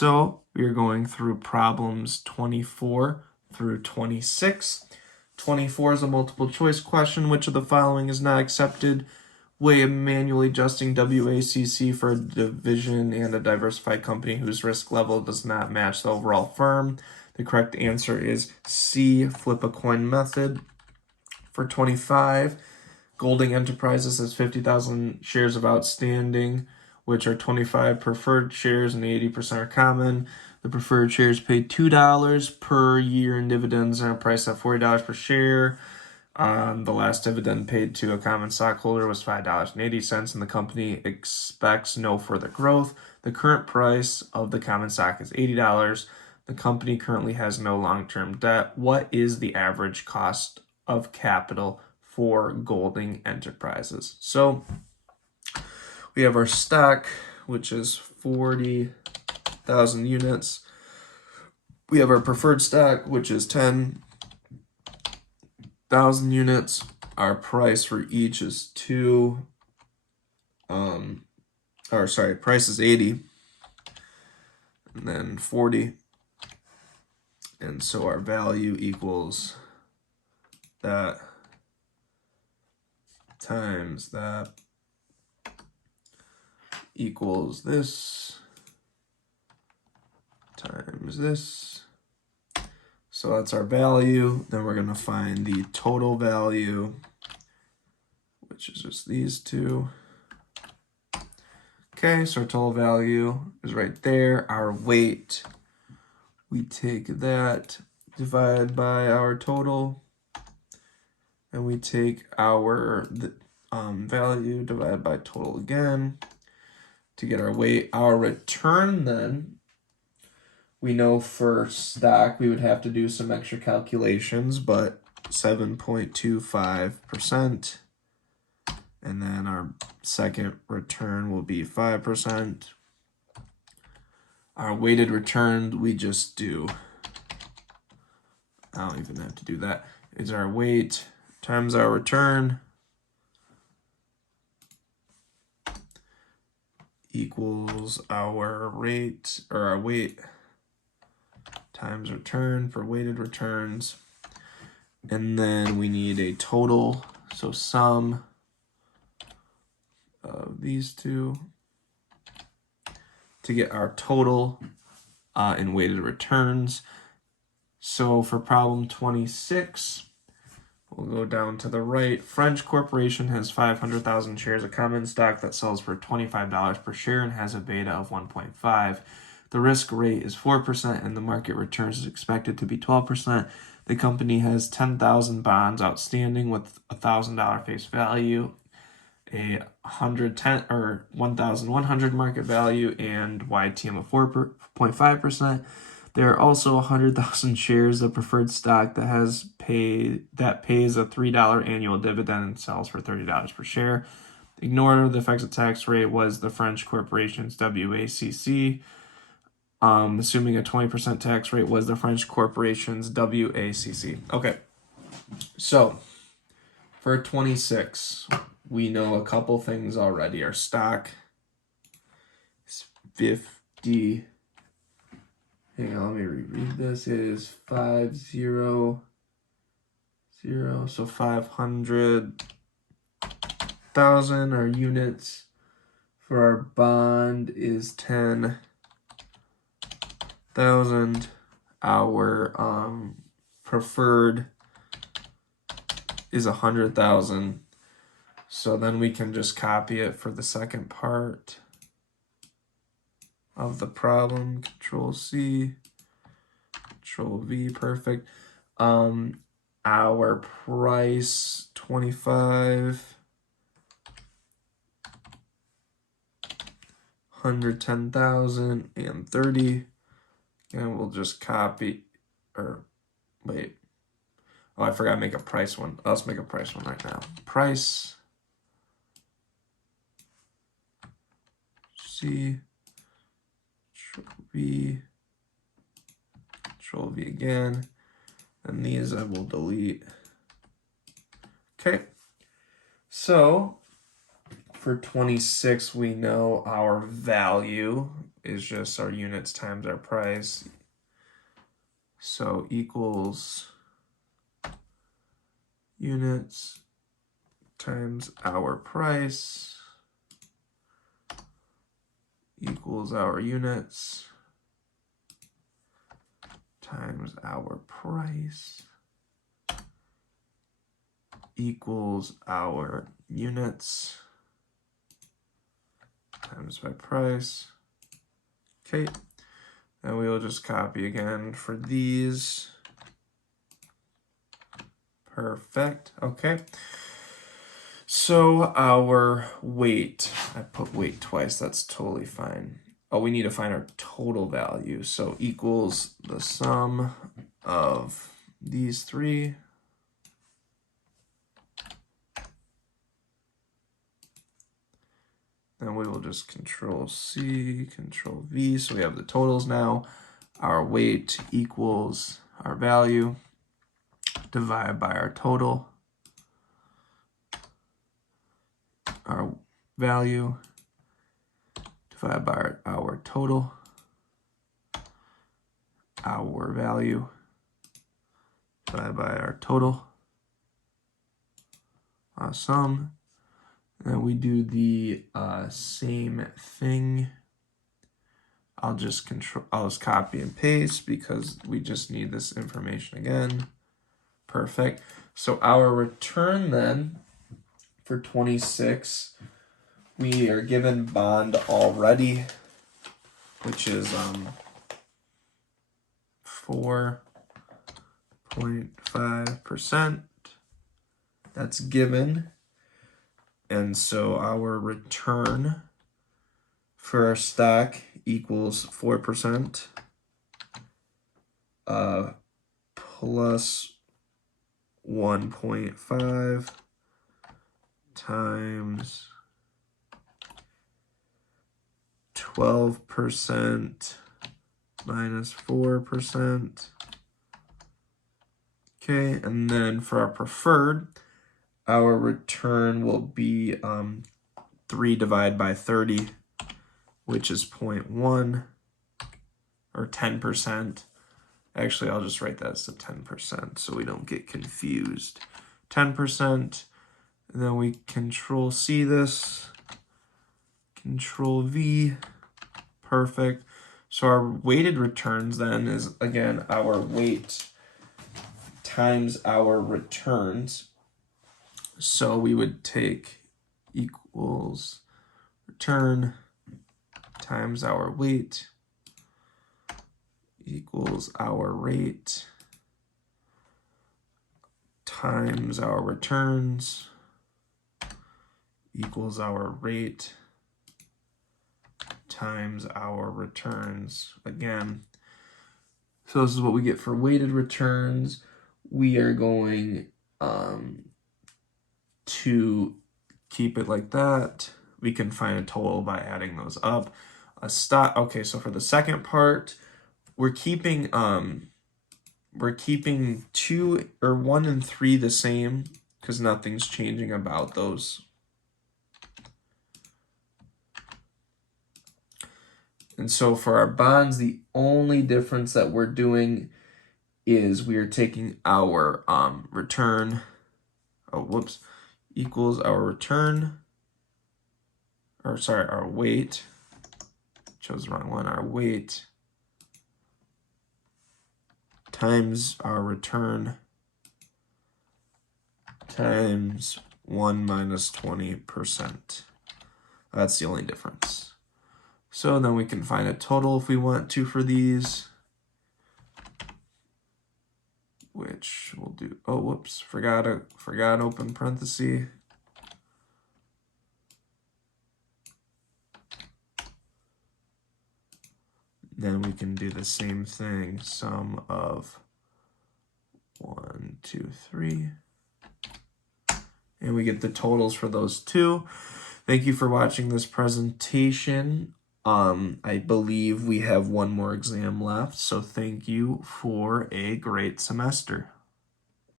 So we are going through problems 24 through 26. 24 is a multiple choice question. Which of the following is not accepted? Way of manually adjusting WACC for a division and a diversified company whose risk level does not match the overall firm. The correct answer is C, flip a coin method. For 25, Golding Enterprises has 50,000 shares of outstanding, which are 25 preferred shares and 80% are common. The preferred shares paid $2 per year in dividends and are priced at $40 per share. The last dividend paid to a common stockholder was $5.80, and the company expects no further growth. The current price of the common stock is $80. The company currently has no long-term debt. What is the average cost of capital for Golding Enterprises? So we have our stock, which is 40,000 units. We have our preferred stock, which is 10,000 units. Our price for each is price is 80, and then 40. And so our value equals that times that equals this times this. So that's our value. Then we're going to find the total value, which is just these two. Okay, so our total value is right there. Our weight, we take that, divide by our total, and we take our value, divide by total again to get our weight. Our return then, we know for stock we would have to do some extra calculations, but 7.25%. And then our second return will be 5%. Our weighted return, we just do, I don't even have to do that. It's our weight times our return equals our rate, or our weight times return for weighted returns. And then we need a total, so sum of these two to get our total in weighted returns. So for problem 26, we'll go down to the right. French Corporation has 500,000 shares of common stock that sells for $25 per share and has a beta of 1.5. The risk rate is 4% and the market returns is expected to be 12%. The company has 10,000 bonds outstanding with $1,000 face value, a 1,100 market value, and YTM of 4.5%. There are also 100,000 shares of preferred stock that pays a $3 annual dividend and sells for $30 per share. Ignore the effective tax rate was the French corporation's WACC. Assuming a 20% tax rate was the French corporation's WACC. Okay, so for 26, we know a couple things already. Our stock is 50. Hang on, let me reread this. It is 500. So 500,000. Our units for our bond is 10,000. Our preferred is 100,000. So then we can just copy it for the second part of the problem. Control C, Control V, perfect. Our price 25, 110,000 and 30. And we'll just copy, or wait. Oh, I forgot to make a price one. Let's make a price one right now. Price C, Control V again, and these I will delete. Okay, so For 26, we know our value is just our units times our price. So equals units times our price equals our units times our price equals our units times my price. Okay, and we will just copy again for these. Perfect. Okay. So our weight, I put weight twice, that's totally fine. Oh, we need to find our total value. So equals the sum of these three. Then we will just Control C, Control V. So we have the totals now. Our weight equals our value divided by our total. Our value divided by our total. Our value divided by our total. Sum. And then we do the same thing. I'll just copy and paste because we just need this information again. Perfect. So our return then for 26, we are given bond already, which is 4.5%. That's given. And so our return for our stock equals 4% plus 1.5 times 12% minus 4%. Okay, and then for our preferred, our return will be 3 divided by 30, which is 0.1 or 10%. Actually, I'll just write that as a 10% so we don't get confused. 10%, and then we Control C this, Control V, perfect. So our weighted returns then is, again, our weight times our returns. So we would take equals return times our weight equals our rate times our returns equals our rate times our returns again. So this is what we get for weighted returns. We are going to keep it like that. We can find a total by adding those up. Okay, so for the second part, we're keeping 2 or 1 and 3 the same because nothing's changing about those. And so for our bonds, the only difference that we're doing is we are taking our return, equals our return, or sorry, our weight, chose the wrong one, our weight times our return times 1 minus 20%. That's the only difference. So then we can find a total if we want to for these, which we'll do, forgot open parenthesis. Then we can do the same thing, sum of 1, 2, 3. And we get the totals for those two. Thank you for watching this presentation. I believe we have one more exam left, so thank you for a great semester.